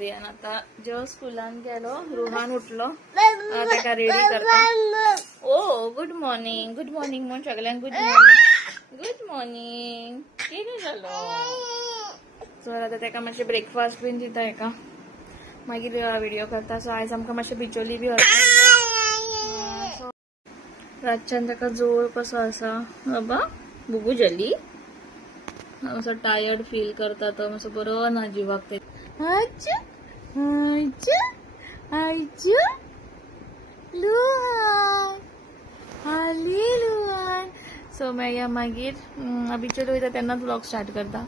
रियान आता जेव्हा स्कूलान गेलो, रुहान उठलो, ताका रेडी करता. ओ गुड मॉर्निंग म्हणून सगळ्यांक गुड मॉर्निंग कितें जालो. सो आता ताका मातशें ब्रेकफास्ट बीन दिता एका, मागीर व्हिडिओ करता. सो आयज आमकां मातशें बिचोली बी वचपाक. रातच्यान ताका जोर कसो आसा बाबा, बुबू जली मातसो टायर्ड फील करता तो, मातसो बरो ना जिवाक. ते सो मागीर बिचोली वयता तेन्नाच व्लॉग स्टार्ट करता.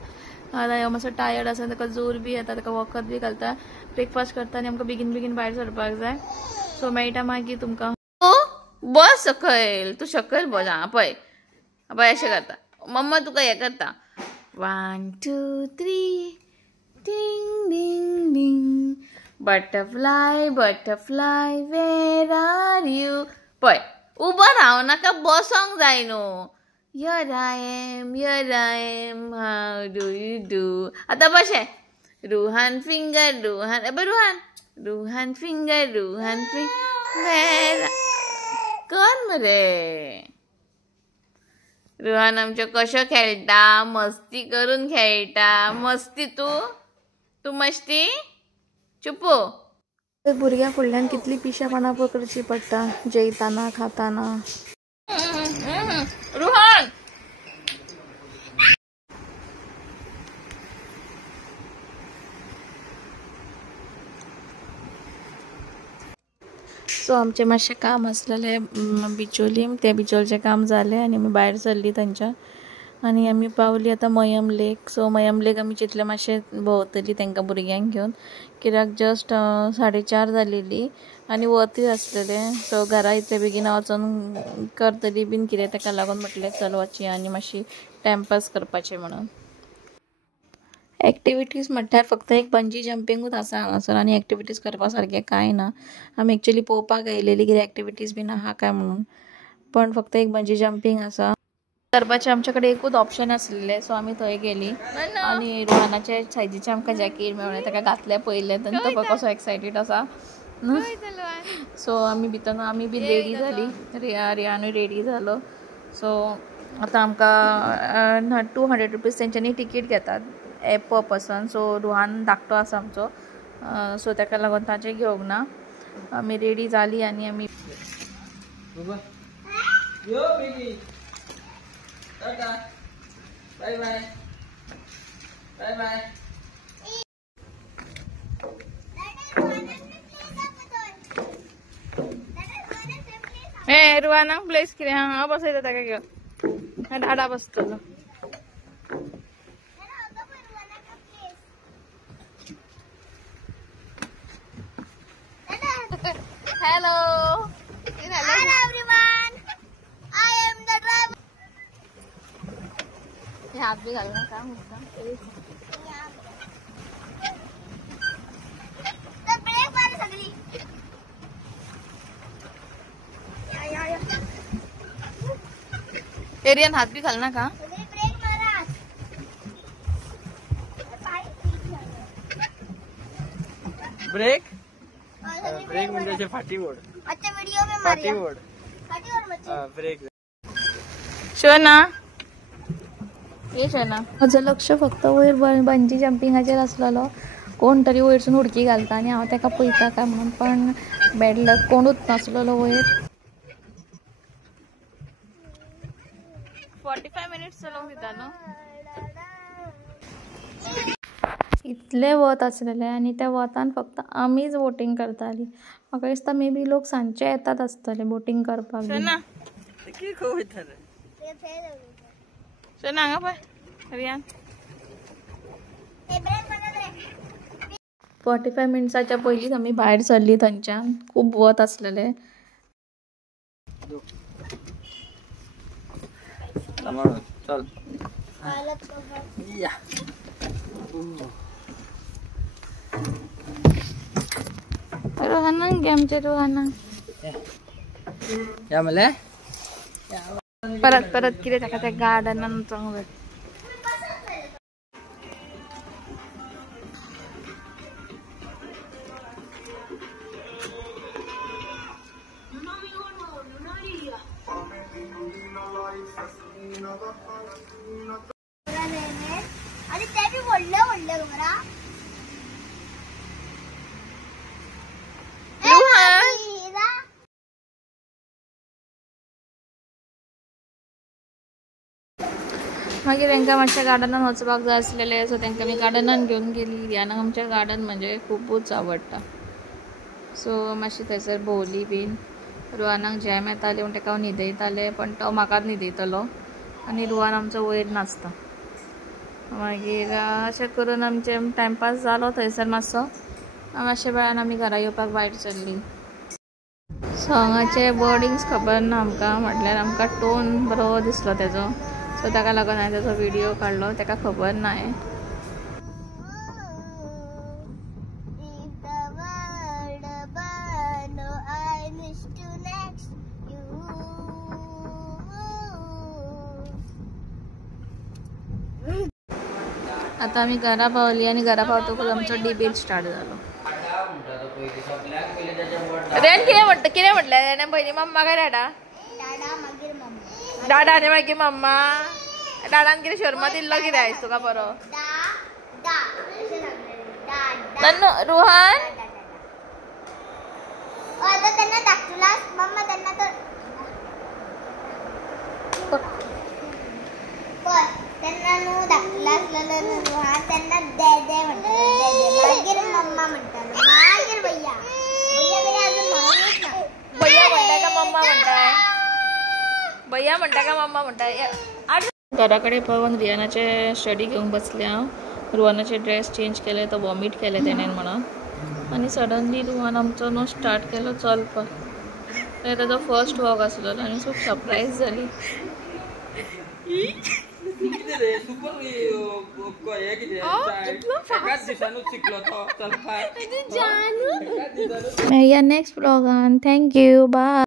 आतां ह्यो मातसो टायर्ड आसा, ताका जोर बी येता, ताका वखद बी घालता, ब्रेकफास्ट करता आनी आमकां बेगीन भायर सरपाक जाय. सो मेळटा मागीर तुमकां. बस सकयल, तू सकयल बस. हां पळय पळय अशें करता मम्मा, तुका हें करता. 1 2 3 ding ding ding. Butterfly butterfly where are you. पळय उबो राव नाका, बसोंक जाय न्हू. Here I am, how do you do. आता बशे. रुहान फिंगर, रुहान फिंगर, कर मरे. रुहान आमचे कशो खेळटा, मस्ती करून खेळटा. मस्ती तू मस्ती चुपो. भुरग्या फुडल्यान कितली पिशेपणां करची पडटा जेयताना खाताना. रुहान सो आमचे मातशें काम आसलेलें बिचोलीम, ते बिचोलचें काम जालें आनी आमी भायर सरली थंयच्या. आनी आमी पावली आतां मयम लेक. सो मयम लेक आमी चिंतलें मातशें भोंवतली तांकां भुरग्यांक घेवन, कित्याक जस्ट 4:30 जालेली आनी वतूय आसलेलें. सो घरा इतले बेगीन वचून करतली बीन कितें, ताका लागून म्हटलें चल वची आनी मातशी टायम पास करपाचें म्हणून. एक्टिविटीज म्हटल्यार फक्त एक बंजी जंपिंगूच आसा हांगासर, आनी एक्टिविटीज करपा सारकें कांय ना. आमी एक्चुअली पळोवपाक येयलेली कितें एक्टिविटीज बीन आहा काय म्हणून, पण फक्त एक बंजी जंपिंग आसा. करपाचें आमचे कडेन एकूच ऑप्शन आसलेलें, सो आमी थंय गेली. आनी रुहानाचे सायजीचे आमकां जॅकेट मेळ्ळें, ताका घातलें पयलें तेन्ना तो कसो एक्सायटेड आसा. सो आमी भितर आमी बी रेडी जाली, रियानूय रेडी जालो. सो आतां आमकां 200 रुपीज तेंच्यांनी टिकेट घेतात पर पर्सन. सो रुहान धाकटो आसा आमचो, सो ताका लागून ताचें घेवंक ना. आमी रेडी जाली आनी आमी बाय बाय बाय बाय. रुहानाक प्लेस कितें हांगा बसयता ताका घेवन, डाडा बसतलो. Hello. Hello everyone. I am the driver. ये हाथ भी घालना काम होता. तो ब्रेक मार सगली. या. एरियन हाथ भी घालना का? ब्रेक मारा. ब्रेक म्हणजे फाटी मोड. अच्छा व्हिडिओ में फाटी मोड ब्रेक. शोना ये शोना, माझं लक्ष फक्त वयर बंजी जंपिंगाचेर आसलेलो. कोण तरी वयरसून उडकी घालता आनी हांव ताका पळयता काय म्हणून, पण बॅड लक कोणूच नासलेलो वयर. 45 मिनिट्स चलोवंक दिता न्हू. इतले वत आसलेले आनी त्या वतान फक्त आमीच बोटींग करताली. म्हाका दिसता मे बी लोक सांजचे येतात आसतले बोटींग करपाक. हांगा पळय रियान. 45 मिनिट्साच्या पयलींच आमी भायर सरली थंयच्यान. खूब वत आसलेले. चल रोहनांक घे आमचे रोहनांक. या मले परत कितें ताका त्या गार्डनान वचोंक जाय. मागीर तांकां मातशें गार्डनान वचपाक जाय आसलेलें, सो तांकां मी गार्डनान घेवन गेली. रियानाक आमच्या गार्डन म्हणजे खूबच आवडटा, सो मातशी थंयसर भोंवली बीन. रुहानाक जॅम येताले म्हण ताका हांव न्हिदयतालें, पण तो म्हाकाच न्हिदयतलो आनी रुहान आमचो वयर नाचता. मागीर अशें करून आमचें टायमपास जालो थंयसर मातसो. मातशे वेळान आमी घरा येवपाक भायर सरलीं. सॉंगाचे वर्डिंग्स खबर ना आमकां, म्हटल्यार आमकां टोन बरो दिसलो तेजो, सो ताका लागून हांवें तेजो व्हिडियो काडलो. ताका खबर ना हें. आता आमी घरा पावली आनी घरा पावतकूच आमचो डिबेट स्टार्ट जालो. रेन कितें म्हटलें रेणे पयलीं मम्मा काय डाडा? डाडा आनी मागीर मम्मा. डाडान कितें शर्मा दिल्लो कितें आयज तुका बरो? नन्नू रुहान त्यांना न्हू धाकटुला आसलेलो रुहान त्यांना दे मागीर मम्मा म्हणटालो, मागीर भैया अजून म्हणूनच ना. भैया म्हणटा का मम्मा म्हणटाय? भैया म्हणटा का मम्मा म्हणटाय? घरा कडेन पावून रियानाचे स्टडी घेवन बसले हांव. रुहानाचे ड्रेस चेंज केले, तो वॉमिट केले तेणेन म्हणून. आनी सडनली रुहान आमचो न्हू स्टार्ट केलो चलपाक. ताजो फर्स्ट वॉक आसलो आनी खूब सरप्रायज जाली. या नेक्स्ट ब्लॉगान. Thank you, bye.